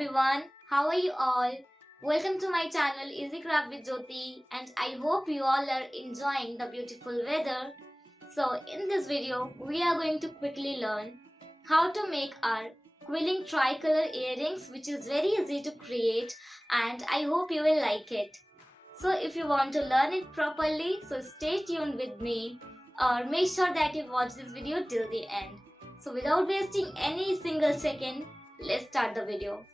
everyone, how are you all? Welcome to my channel Easy Craft with Jyoti and I hope you all are enjoying the beautiful weather. So in this video, we are going to quickly learn how to make our Quilling Tricolor earrings, which is very easy to create and I hope you will like it. So if you want to learn it properly, so stay tuned with me or make sure that you watch this video till the end. So without wasting any single second, let's start the video.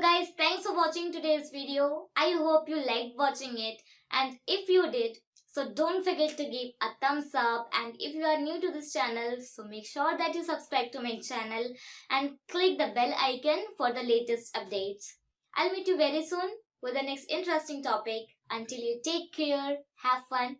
So guys, thanks for watching today's video. I hope you liked watching it, and if you did, so don't forget to give a thumbs up, and if you are new to this channel, so make sure that you subscribe to my channel and click the bell icon for the latest updates. I'll meet you very soon with the next interesting topic. Until you take care, have fun.